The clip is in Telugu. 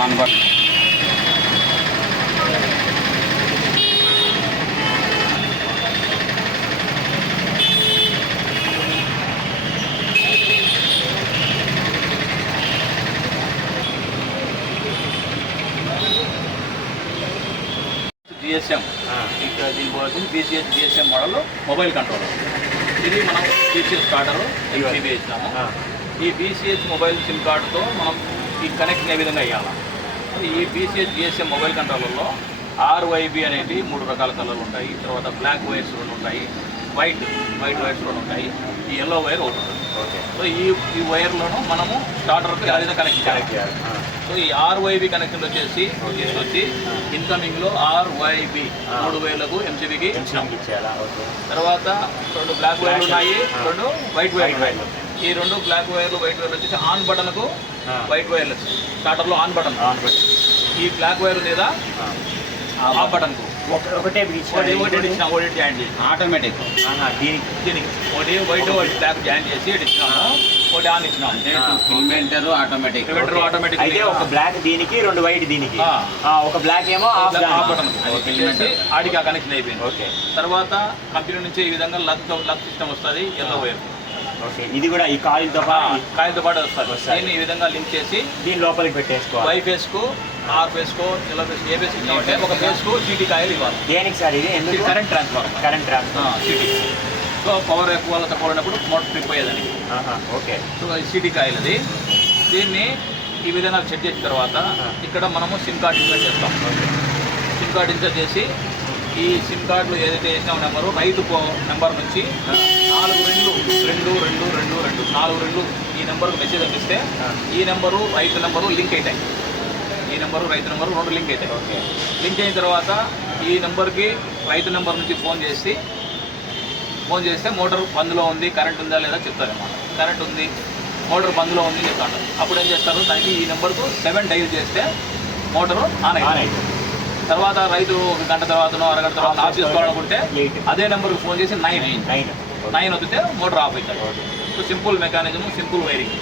On button. GSM ఇంకా దీనికి BCH GSM model mobile controller. ఇది మనం BCH స్టార్టర్ MCB ఇచ్చాము. ఈ BCH మొబైల్ సిమ్ కార్డుతో మనం ఈ కనెక్షన్ ఏ విధంగా అయ్యాలి. ఈ BCH GSM మొబైల్ కంట్రోలర్లో RYB అనేవి 3 రకాల కలర్లు ఉంటాయి. తర్వాత బ్లాక్ వైర్స్ 2 ఉంటాయి, వైట్ వైర్స్ 2 ఉంటాయి, ఈ ఎల్లో వైర్ ఒకటి ఉంటుంది. సో ఈ వైర్లను మనము స్టార్టర్కి ఏ విధంగా కనెక్ట్ చేయాలి. సో ఈ RYB కనెక్షన్ వచ్చేసి తీసుకొచ్చి ఇన్కమింగ్లో RYB 3000కు MCBకి ఇచ్చేయాలి. తర్వాత 2 బ్లాక్ వైర్లు ఉన్నాయి, 2 వైట్ వైర్లు ఉన్నాయి. ఈ 2 బ్లాక్ వైర్లు వైట్ వైర్లు వచ్చేసి ఆన్ బటన్కు వైట్ వైర్లు స్టార్టర్లో ఆన్ బటన్. ఈ బ్లాక్ వైర్ మీద ఆఫ్ బటన్కు ఒకటి జాయిన్ చేసి ఆటోమేటిక్ దీనికి ఒకటి వైట్ ఒకటి బ్లాక్ జాయిన్ చేసి ఇచ్చినాము, ఒకటి ఆన్ ఇచ్చినాము. ఇన్వెంటర్ ఆటోమేటిక్ అయితే ఒక బ్లాక్ దీనికి, 2 వైట్ దీనికి, ఒక బ్లాక్ ఏమో ఆఫ్ బటన్ చేసి ఆడికి ఆ కనెక్షన్ అయిపోయింది. తర్వాత కంపెనీ నుంచి ఈ విధంగా లక్ సిస్టమ్ వస్తుంది, ఎల్లో వైర్. ఓకే, ఇది కూడా ఈ కాయిల్తో పాటు వస్తుంది. దీన్ని ఈ విధంగా లింక్ చేసి దీని లోపలికి పెట్టేసుకోవాలి. వై ఫేస్కు, ఆర్ ఫేస్కు, ఎల్లో ఫేస్కు, ఏ ఫేస్ ఇచ్చామంటే ఒక ఫేస్కు సిటీ కాయిల్ ఇవ్వాలి. దేనికి సార్ ఇది? ఎందుకు? Current transfer CT. So power ఎక్కువ తక్కువ ఉన్నప్పుడు మోటార్ ట్రిప్ అయ్యేదానికి. ఓకే, సో సిటీ కాయిల్ అది. దీన్ని ఈ విధంగా సెట్ చేసిన తర్వాత ఇక్కడ మనము సిమ్ కార్డ్ ఇన్సర్ట్ చేస్తాం. సిమ్ కార్డ్ ఇన్సర్ట్ చేసి ఈ సిమ్ కార్డులో ఏదైతే వేసినా నెంబరు రైతు నెంబర్ నుంచి 4 ఈ నెంబర్కు మెసేజ్ పంపిస్తే ఈ నెంబరు రైతు నెంబరు లింక్ అవుతాయి. ఈ నెంబరు రైతు నెంబరు 2 లింక్ అవుతాయి. లింక్ అయిన తర్వాత ఈ నెంబర్కి రైతు నెంబర్ నుంచి ఫోన్ చేస్తే మోటార్ బంద్లో ఉంది, కరెంట్ ఉందా లేదా చెప్తారన్నమాట. కరెంట్ ఉంది, మోటార్ బంద్లో ఉంది చెప్తాను. అప్పుడు ఏం చేస్తారు, దానికి ఈ నెంబర్కు 7 డైల్ చేస్తే మోటారు ఆన్ అవుతుంది. తర్వాత రైతు 1 గంట తర్వాతనో అరగంట తర్వాత ఆఫ్ చేసుకోవాలనుకుంటే అదే నెంబర్కి ఫోన్ చేసి 9 వద్దితే మోటార్ ఆఫ్ అవుతుంది. So simple mechanism, simple wiring.